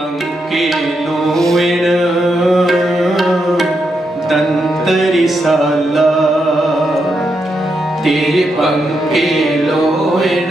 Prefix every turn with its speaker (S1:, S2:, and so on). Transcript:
S1: पंके लोएण दंतरी साला तेरे पंके लोएण